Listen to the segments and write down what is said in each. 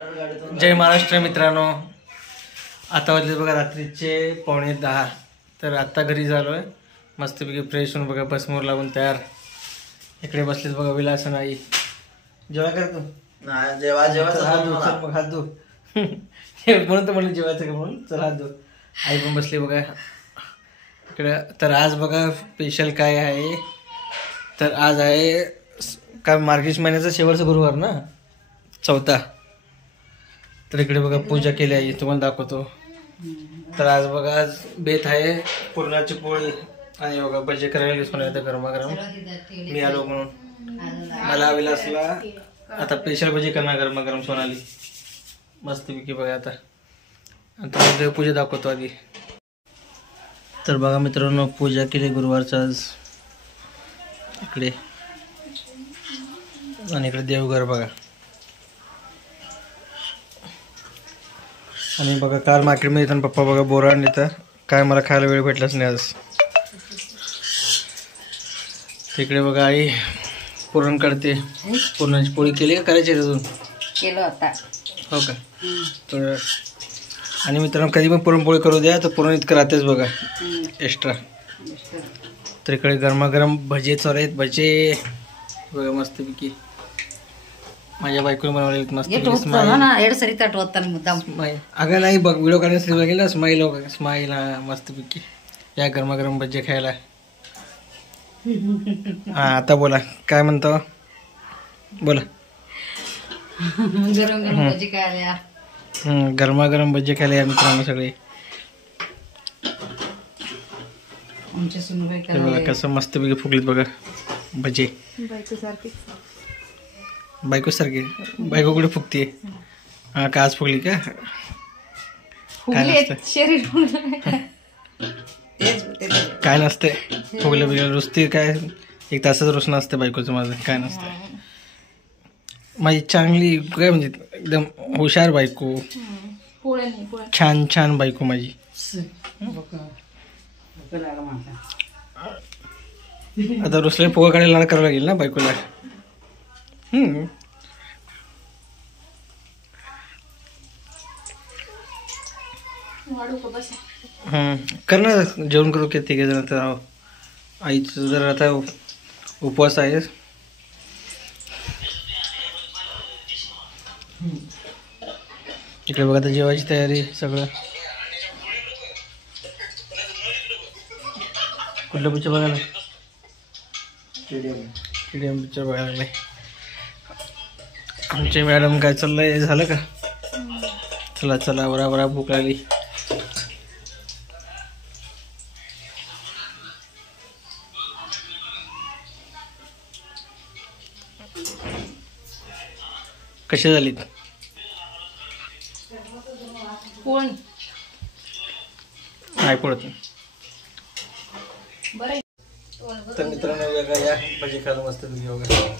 जय महाराष्ट्र मित्रांनो, आता वाजले बघा रात्रीचे 9:45. तर आत्ता घरी झालो आहे. मस्तपैकी फ्रेश होऊन बघा बसमोर लागून तयार. इकडे बसलेत बघा विलास आणि आई. जेव्हा करतो नाही जेव्हा मग हात धु म्हणून तर म्हणलं जेवायचं का म्हणून. चल हात धु. आई पण बसली बघा इकडे. तर आज बघा स्पेशल काय आहे, तर आज आहे काय मार्गशीर्ष महिन्याचा शेवटचा गुरुवार ना, 4था. तर इकडे बघा पूजा केली आहे, तुम्हाला दाखवतो. तर आज बघा आज बेत आहे पुरणाची पोळी आणि बघा भजे करायला सोनाली गरमागरम. मी आलो म्हणून मला विलासला आता स्पेशल भजी करणार गरमागरम सोनाली मस्तपैकी बघा. आता आता देवपूजा दाखवतो आधी. तर बघा मित्रांनो, पूजा केली गुरुवारचा आज इकडे. आणि इकडे देवघर बघा. आणि बघा काल मार्केटमध्ये येताना पप्पा बघा बोरा आणली, तर काय मला खायला वेळ भेटलाच नाही आज. तिकडे बघा आई पुरण काढते. पुरणाची पोळी केली का करायची अजून? केलं आता. हो का? तर आणि मित्रांनो कधी पण पुरणपोळी करू द्या तर पुरण इतकं राहतेच बघा एक्स्ट्रा. तर इकडे गरमागरम भजे चालू आहेत. भजे बघा मस्तपैकी माझ्या बायकोने बनवले मस्त. अगं नाही बघ, व्हिडिओ काढण्यासाठी गेला स्माईल वगैरे स्माईल मस्तपैकी या गरमागरम भजे खायला. हा आता बोला काय म्हणतो, बोला. गरमागरम भजे खायला या मित्रांनो सगळे. बघा कसं मस्तपैकी फुगलीत बघा भजे. बायको सारखी बायको कुठे फुगते? हा का आज फुगली का? काय नसते फुगलं बिगलं रुसते काय, 1 तासाचं रुसणं असते बायकोचं माझं. काय नसतं. माझी चांगली काय म्हणजे एकदम हुशार बायको, छान छान बायको माझी. आता रुसले फुगा काढायला करावं लागेल ना बायकोला. कर ना जेवण करू की 3 जण. तर आईचं जर आता उपवास आहे. इकडे बघा आता जेवायची तयारी सगळं. कुठलं पिक्चर बघायला? स्टेडियम पिक्चर बघायला लागलाय. आमचे मॅडम काय चाललंय, झालं का? चला चला बराबर भूक लागली. कशी झाली? नाही पडत. तर मित्रांनो वेगळा या भजी खायला मस्त तुझी वगैरे.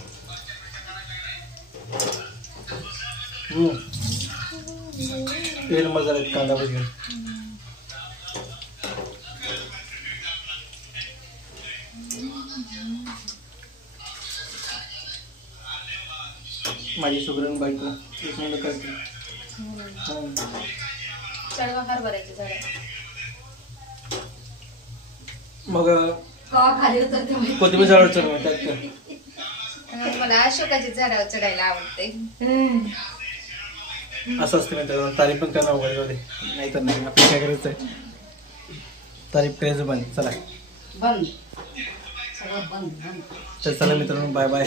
मजा झाली कांदा भजी. माझी सुगरण बायको एक नंबर करते. मग कोथिंबीर झाड चढ मला अशोकाची झाडावर चढायला आवडते. असं असते मित्रांनो, तारीफ पण करणं अवघड नाही तर नाही. आपण काय करायचं आहे, तारीफ करायचं बंद. चला बंद. तर चला मित्रांनो, बाय बाय.